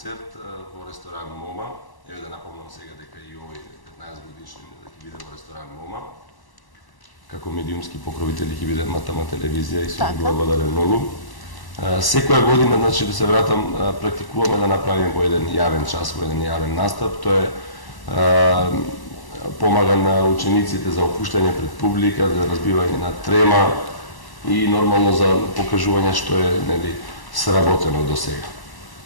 концерт во ресторан Мома. Еве да напомнам сега дека и овој 15 годишни ќе биде во ресторан Мома. Како медиумски покровители ќе биде Матама телевизија и се благодарам многу. Секоја година, значи да се вратам, практикуваме да направиме во еден јавен час, во еден јавен настап. Тоа е помага на учениците за опуштање пред публика, за разбивање на трема и нормално за покажување што е, нели, сработено до сега.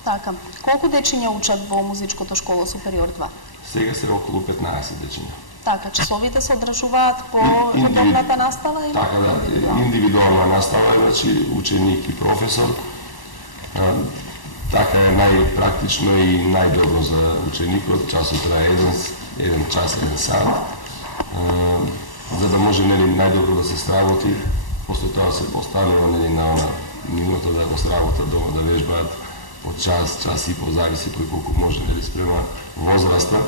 Така. Колку дечиња учат во музичкото школа Супериор 2? Сега се околу 15 дечиња. Така, часовите се одржуваат по редовната настава или? Така, да, индивидуална настава, значи ученик и професор. Така е најпрактично и најдобро за ученикот. Часот трае еден час, еден сат, за да може, нели, најдобро да се сработи. После тоа се останува, нели, на минута да го сработат дома, да вежбаат од час, час и по, зависи кој колку може, нели, спрема возраста.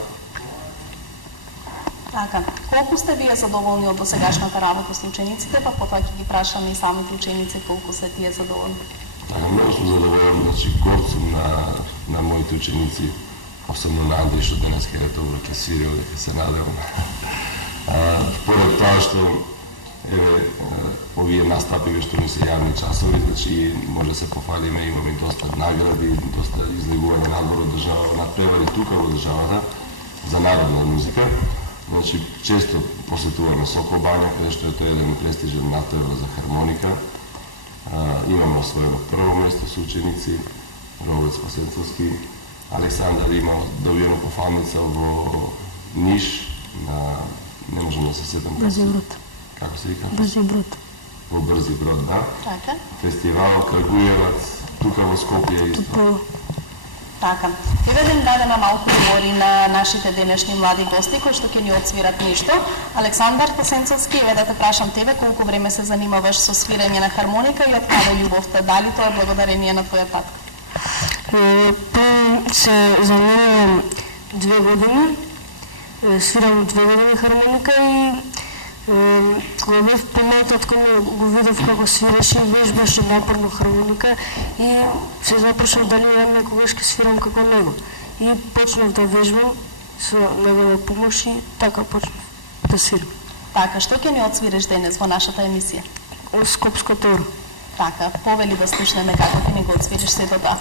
Така, колку сте вие задоволни од досегашната работа со учениците, па потоа ќе ги прашаме и самите ученици колку се тие задоволни? Така, многу сум задоволен, значи, горд сум на моите ученици, особено на Андри, што денес ке ретовро ке свирил, дека се надевам. Поред тоа што овие настапи што ми се јавни часови, значи може да се пофалиме, имаме доста награди, доста излегување надвор од држава, надпревари тука во државата за народна музика. Значи, често посетуваме Сокол Бања, каде што е тоа еден престижен надпревар за хармоника. Имаме освоено прво место со ученици, Роберт Спасенцовски. Александар има добиено пофалница во Ниш, не можам да се сетам Брзи брод. Како се вика? Брзи брод. Во Брзи брод, да. Така. Фестивал Крагујевац, тука во Скопје исто. Така. Еве да им дадеме малку говори на нашите денешни млади гости кои што ќе ни отсвират ништо. Александар Спасенцовски, еве да те прашам тебе колку време се занимаваш со свирење на хармоника и од каде љубовта? Дали тоа е благодарение на твојот татко? Се занимавам 2 години. Свирам 2 години хармоника и кога бев помал, татко го видов како свиреше и вежбаше напорно хармоника и се запрошав дали ја некогаш ќе свирам како него. И почнав да вежбам со негова помош и така почнав да свирам. Така, што ќе ни отсвириш денес во нашата емисија? Скопско Торо. Така, повели да слушнеме како ќе ни го отсвириш сето тоа.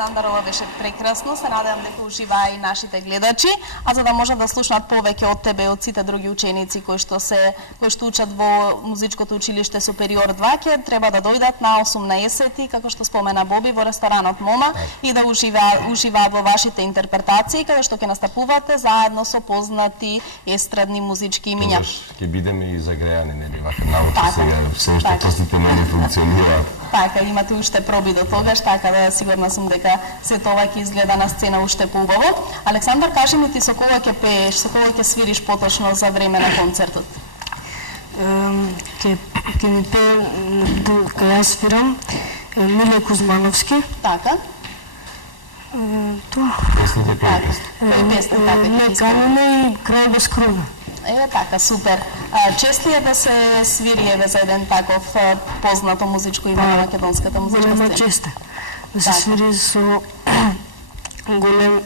Александар, ова беше прекрасно. Се надевам дека уживаа и нашите гледачи, а за да можат да слушнат повеќе од тебе и од сите други ученици кои што учат во музичкото училиште Супериор 2, ќе треба да дојдат на 18-ти, како што спомена Боби, во ресторанот Мома и да уживаат во вашите интерпретации, каде што ќе настапувате заедно со познати естрадни музички имиња. Ќе бидеме и загрејани, нели, вака научи сега, се уште простите мене функционираат. Така, имате уште проби до тогаш, така да сигурна сум дека сето ова ќе изгледа на сцена уште поубаво. Александар, кажи ми ти со кого ќе пееш, со кого ќе свириш поточно за време на концертот? Ќе ми пее, кај јас свирам, Миле Кузмановски. Така. Тоа. Песните кои песни? Кои песни, така, Не камено и Крај без круга. Така, супер. Често е да се свири еве за еден таков познато музичко име на македонската музичка сцена? Голема чест да се свири со голем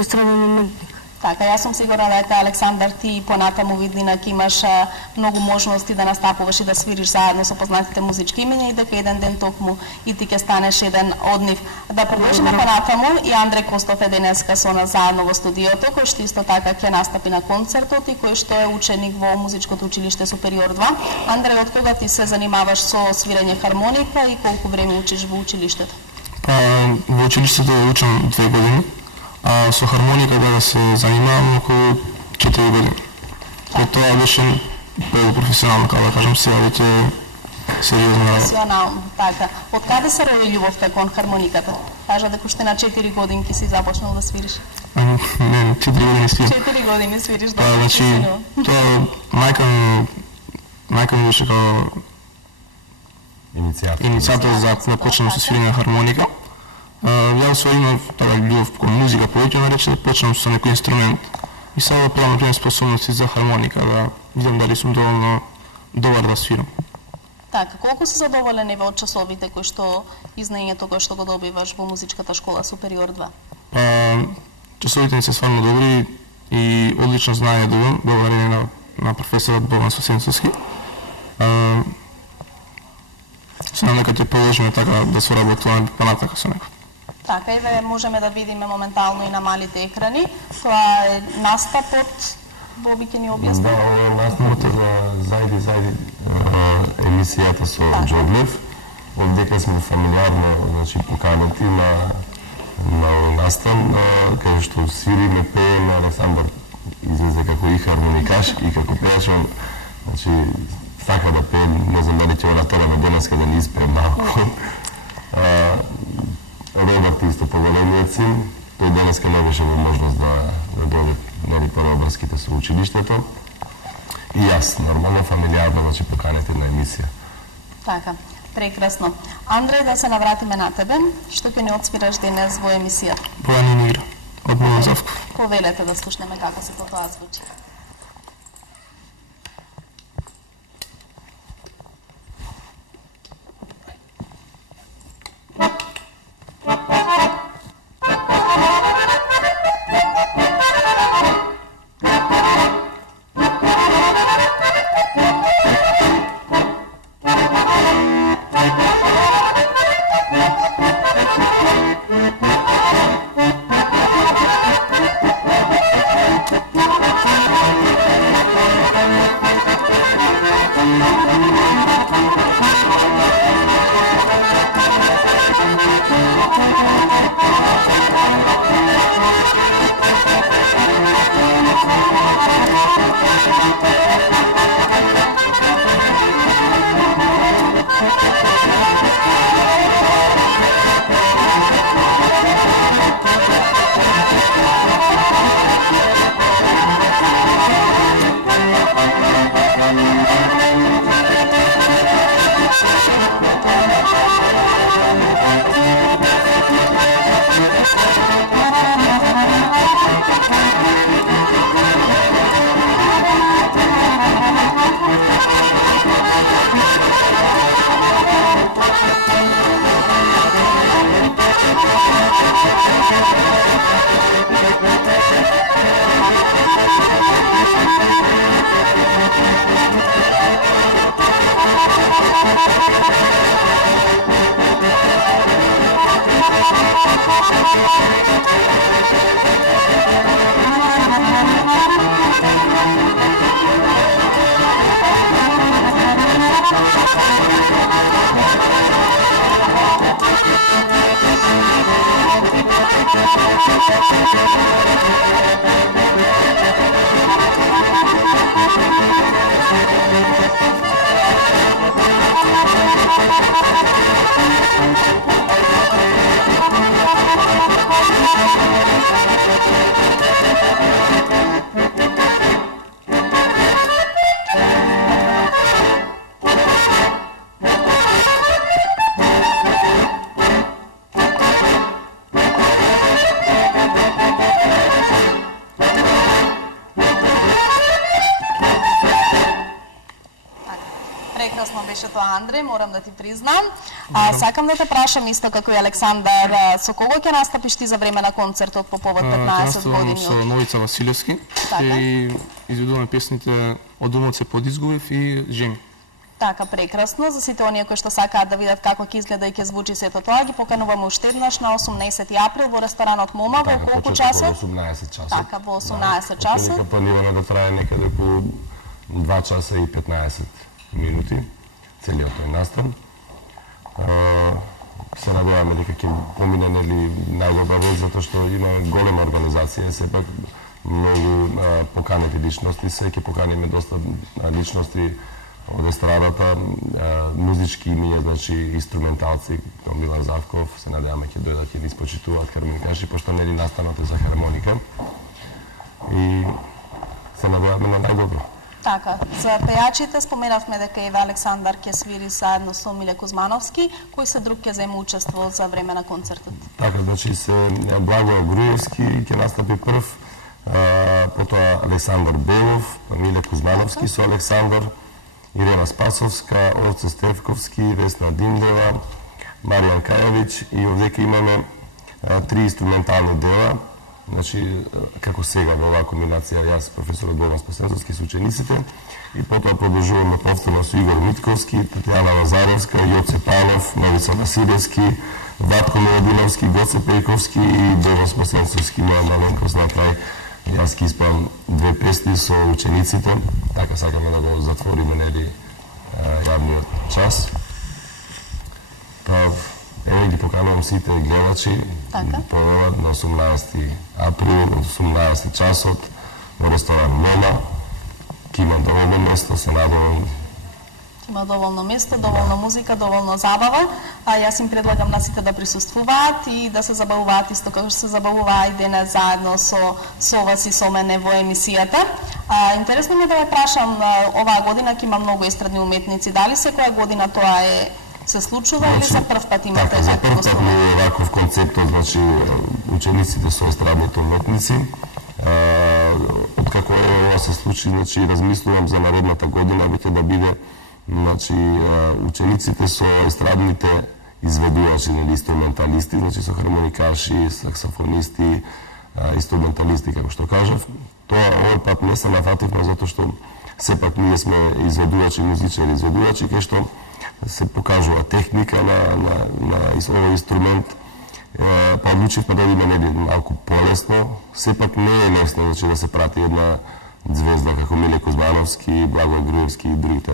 естраден уметник. Така, јас сум сигурна дека Александар ти понатаму виднина ќе имаш многу можности да настапуваш и да свириш заедно со познатите музички имиња и дека еден ден токму и ти ќе станеш еден од нив. Да продолжиме понатаму и Андреј Костов е денеска со нас заедно во студиото, кој што исто така ќе настапи на концертот и кој што е ученик во музичкото училиште Супериор 2. Андреј, од кога ти се занимаваш со свирење хармоника и колку време учиш во училиштето? Во училиштето учам 2 години. А со хармоника да се занимавам околу 4 години. И тоа беше професионално, како да кажам, сега веќе сериозно работа. Професионално, така. Од каде се роди љубовта кон хармониката? Кажа дека уште на 4 годинки си започнал да свириш. Не, 4 години свирам. 4 години свириш, да. Значи, тоа мајка ми беше како иницијатор за да почнам со свирење на хармоника. Јас имам така љубов кон музика, повеќе ме рече да почнам со некој инструмент. И сега правам пример способности за хармоника, да видам дали сум доволно добар да свирам. Така, колку си задоволен еве од часовите кои што изнаењето кој што го добиваш во музичката школа Супериор 2? Часовите ми се стварно добри и одлично знаење добивам, благодарение на професорот Богдан Сосенцовски. Сега нека ќе продолжиме така да соработуваме понатака со него. Така, еве можеме да видиме моментално и на малите екрани. Тоа е настапот, Боби ќе ни објасни. Да, ова е настапот за Зајди емисијата со Джоглев. Овдека сме фамилиарно, значи, поканети на овој настан, кај што свириме, пееме, Александар излезе како и хармоникаш и како пееш, значи, така да пеем, не знам дали ќе натера на денеска да ни испеем малку. Роберт исто поголемиот син, тој денеска не беше во можност да дојде нели прво врските со училиштето. И јас, нормално, фамилијарно, значи поканете на емисија. Така, прекрасно. Андреј, да се навратиме на тебе, што ќе ни отсвираш денес во емисијата? Појанин игра, од Милан Завков. Повелете да слушнеме како се тоа звучи. Прекрасно беше тоа, Андре, морам да ти признам. Сакам да те прашам исто како и Александар, со кого ќе настапиш ти за време на концертот по повод 15 години? Со Новица Василевски и изведуваме песните Од умот се подизгубив и Жени. Така, прекрасно. За сите оние кои што сакаат да видат како ќе изгледа и ќе звучи сето тоа, ги покануваме уште еднаш на 18 април во ресторанот Мома. Во колку часот? Во 18 часот. Така, во 18 часот. Дека планираме да трае некаде околу 2 часа и 15 минути, целиот тој настан. Се надеваме дека ќе помине нели најдобра вест, затоа што има голема организација, сепак многу поканети личности, се ќе поканиме доста личности од естрадата, музички имиња, значи инструменталци, како Милан Завков, се надеваме ќе дојдат и испочитуваат хармоникаши, пошто нели настанот е за хармоника. И се надеваме на најдобро. Така, за пејачите споменавме дека Еве Александар ќе свири заедно со Миле Кузмановски, кој се друг ќе зема учество за време на концертот? Така, значи се Благој Груевски ќе настапи прв, потоа Александар Белов, Миле Кузмановски со Александар, Ирена Спасовска, Орце Стефковски, Весна Диндева, Маријан Кајовиќ и овдека имаме 3 инструментални дела. Значи, како сега во оваа комбинација, јас, професорот Богдан Спасенцовски со учениците, и потоа продолжуваме повторно со Игор Митковски, Татјана Лазаревска, Јоце Панов, Новица Василевски, Ватко Милодиновски, Гоце Пејковски и Богдан Спасенцовски, моја маленкост на крај. Јас ќе испевам 2 песни со учениците, така сакаме да го затвориме нели јавниот час. Еве ги поканувам сите гледачи повелат на 18 април, на 18 часот во ресторан Мома. Ке има доволно место, се надевам. Има доволно место, доволно музика, доволно забава. Јас им предлагам на сите да присуствуваат и да се забавуваат исто како што се забавуваа и денес заедно со вас и со мене во емисијата. Интересно ми е да ве прашам, оваа година ќе има многу естрадни уметници. Дали секоја година тоа се случува или за прв пат имате? Така, за прв пат ми е ваков концептот, значи учениците со естрадните уметници. Откако ова се случи, значи размислувам за наредната година веќе да биде, значи учениците со естрадните изведувачи, нели инструменталисти, значи со хармоникаши, саксофонисти, инструменталисти, како што кажав. Тоа овој пат не се нафативме затоа што сепак ние сме изведувачи, музичари, изведувачи, кај што се покажува техника на овој инструмент, па одлучивме да биде нели малку полесно, сепак не е лесно, значи да се прати една звезда како Миле Кузмановски, Благој Груевски и другите.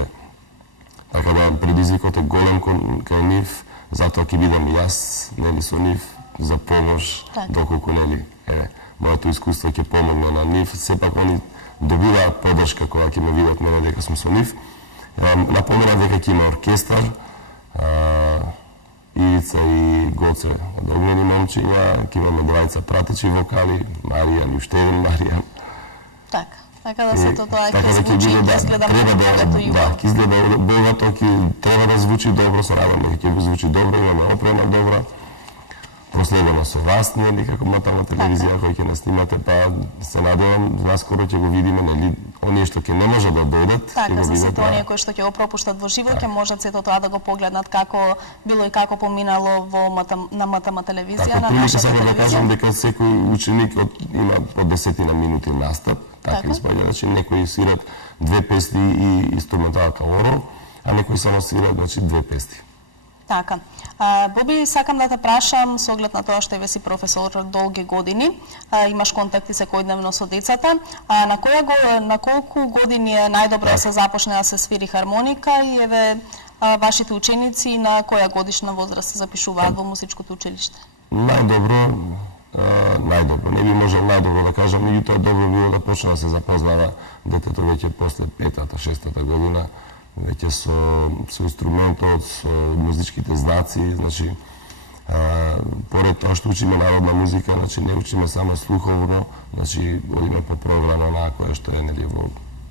Така да предизвикот е голем кај нив, затоа ќе бидам јас, нели со нив за помош, доколку нели моето искуство ќе помогне на нив, сепак они добиваат поддршка кога ќе ме видат мене дека сум со нив. Напоменам дека ќе има оркестар, Ивица и Гоце, одобрени момчиња, ќе имаме двајца пратечи вокали, Маријан и уште еден Маријан. Така да се тоа ќе звучи и ќе изгледа богато и да, ќе изгледа богато, ќе треба да звучи добро, се радам дека ќе звучи добро, имаме опрема добра. Проследено со вас, нели, како Матама телевизија кој ќе нас снимате, па се надевам, наскоро ќе го видиме, нели, оние што ќе не може да дојдат, ќе го видат. Така, за сите оние кои што ќе го пропуштат во живо, ќе можат сето тоа да го погледнат како било и како поминало на Матама телевизија, на нашата телевизија. Така, да кажам дека секој ученик има по 10 минути настап, така испаѓа, значи некои свират 2 песни и инструменталка оро, а некои само свират, значи 2 песни. Така. Боби, сакам да те прашам, со оглед на тоа што еве си професор долги години, имаш контакти секојдневно со децата, на колку години е најдобро да се започне да се свири хармоника и еве вашите ученици на која годишна возраст се запишуваат во музичкото училиште? Најдобро, не би можел најдобро да кажам, меѓутоа добро било да почне да се запознава детето веќе после 5-та, 6-та година, веќе со инструментот, со музичките знаци, значи поред тоа што учиме народна музика, значи не учиме само слуховно, значи одиме по програма на која што е нели во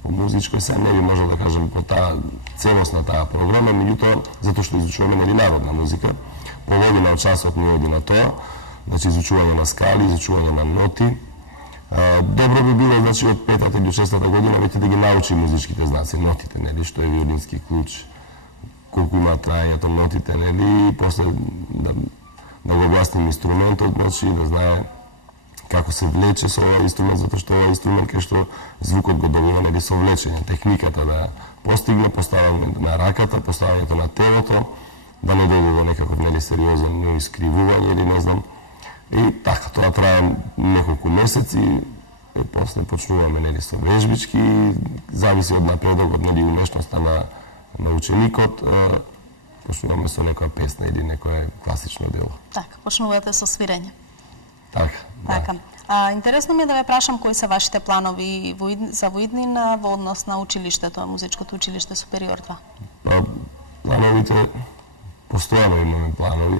музичко, се не би можел да кажам по таа целосна таа програма, меѓутоа затоа што изучуваме нели народна музика, половина од часот ни оди на тоа, значи изучување на скали, изучување на ноти. Добро би било значи од 5-та или 6-та година веќе да ги научи музичките знаци, нотите, нели, што е виолински клуч, колку има траењето нотите, нели, и после да го објасним инструментот, значи да знае како се влече со овој инструмент, затоа што овој инструмент кај што звукот го добива, нели, со влечење, техниката да постигне, поставање на раката, поставањето на телото, да не дојде до некаков нели сериозен искривување или не знам. И така, тоа трае неколку месеци, и после почнуваме нели со вежбички, зависи од напредокот, нели умешноста на ученикот, почнуваме со некоја песна или некое класично дело. Така, почнувате со свирење. Така. Така. Интересно ми е да ве прашам кои се вашите планови за воиднина во однос на училиштето, музичкото училиште Супериор 2? Плановите, постојано имаме планови.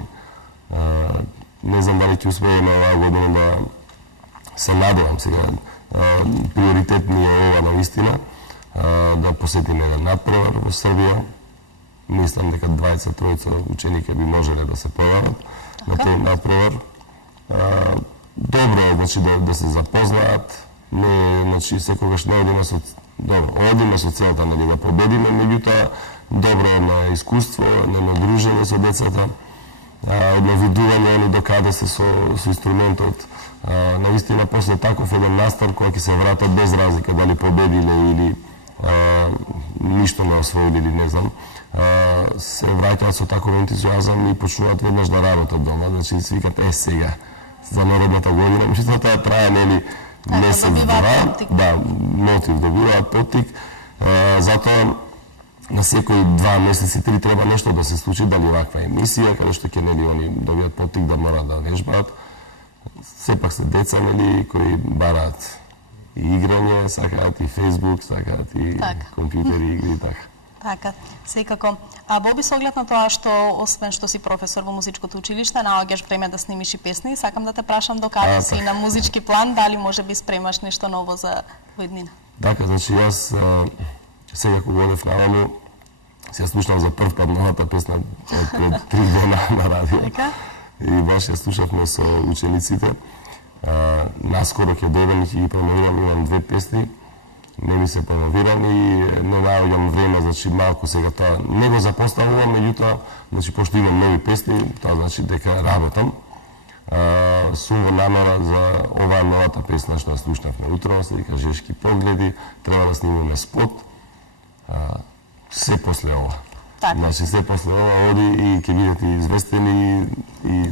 Не знам дали ќе успееме оваа година да се надевам сега. Приоритет ни е ова наистина, да посетиме еден надпревар во Србија. Мислам дека 20-30 ученика би можеле да се појават на тој надпревар. Добро е значи да се запознаат. Не, значи секогаш не одиме со одиме со целта нели да победиме, меѓутоа добро е на искуство, на дружење со децата, едно видување они докаде се со инструментот. Наистина после таков еден настан кој ќе се вратат без разлика дали победиле или ништо не освоили или не знам, се враќаат со таков ентузијазам и почнуваат веднаш да работат дома, значи си викат сега за наредната година, меѓутоа тоа трае нели месец-два, да, мотив добиваат поттик, затоа на секои 2 месеци, 3 треба нешто да се случи, дали ваква емисија, каде што ќе нели они добијат поттик да морат да вежбаат. Сепак се деца нели кои бараат и играње, сакаат и Facebook, сакаат и компјутери игри и така. Така, секако. Боби, со оглед на тоа што, освен што си професор во музичкото училиште, наоѓаш време да снимиш и песни, сакам да те прашам докаде си на музички план, дали може би спремаш нешто ново за воиднина? Така, значи јас сега кога одев наваму, се слушнав за прв пат новата песна пред 3 дена на радио. И баш ја слушавме со учениците. Наскоро ќе дојдем и ќе ги промовирам, имам 2 песни. Не ми се промовирани и не наоѓам време, значи малку сега тоа не го запоставувам, меѓутоа, значи пошто имам нови песни, тоа значи дека работам. Сум во намера за оваа новата песна што ја слушнавме утро, се вика Жешки погледи, треба да снимаме спот. Се после ова. Значи се после ова оди и ќе бидете известени и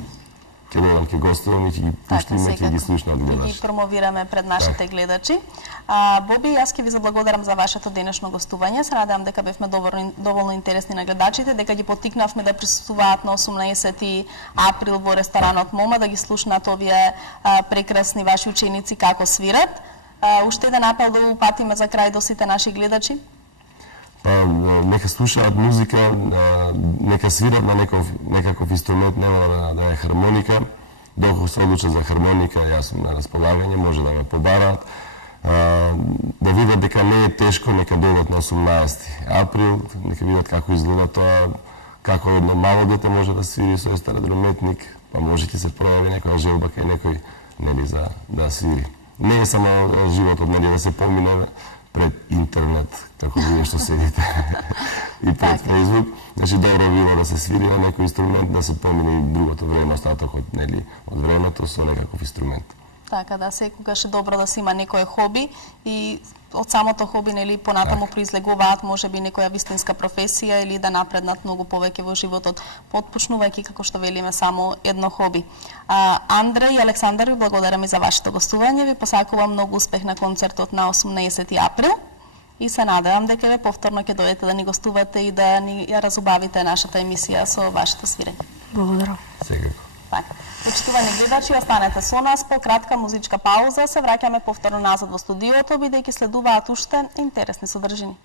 ќе додам, ќе гостувам и ќе ги пуштиме, ќе ги слушнат гледачи. Ги промовираме пред нашите гледачи. Боби, јас ќе ви заблагодарам за вашето денешно гостување. Се надевам дека бевме доволно интересни на гледачите, дека ги поттикнавме да присуствуваат на 18 април во ресторанот Мома, да ги слушнат овие прекрасни ваши ученици како свират. Уште еден апел да упатиме за крај до сите наши гледачи. Нека слушаат музика, нека свират на некаков инструмент, нема да е хармоника. Доколку се одлучат за хармоника, јас сум на располагање, може да ме побараат. Да видат дека не е тешко, нека дојдат на 18 април, нека видат како изгледа тоа, како едно мало дете може да свири со естрадометник, па може ќе се пројави некоја желба кај некој нели за да свири. Не е само животот нели да се помине пред интернет, како вие што седите, и пред Facebook. Значи, добро било да се свири на некој инструмент, да се помине и другото време, остатокот, нели, од времето со некаков инструмент. Така, да, секогаш е добро да се има некој хоби и од самото хоби, нели, понатаму произлегуваат можеби некоја вистинска професија или да напреднат многу повеќе во животот, потпочнувајќи, како што велиме, само едно хоби. Андре и Александар, ви благодарам и за вашето гостување. Ви посакувам многу успех на концертот на 18 април. и се надевам дека ве повторно ќе дојдете да ни гостувате и да ни ја разубавите нашата емисија со вашето свирење. Благодарам. Секако. Така. Почитувани гледачи, останете со нас по кратка музичка пауза, се враќаме повторно назад во студиото, бидејќи следуваат уште интересни содржини.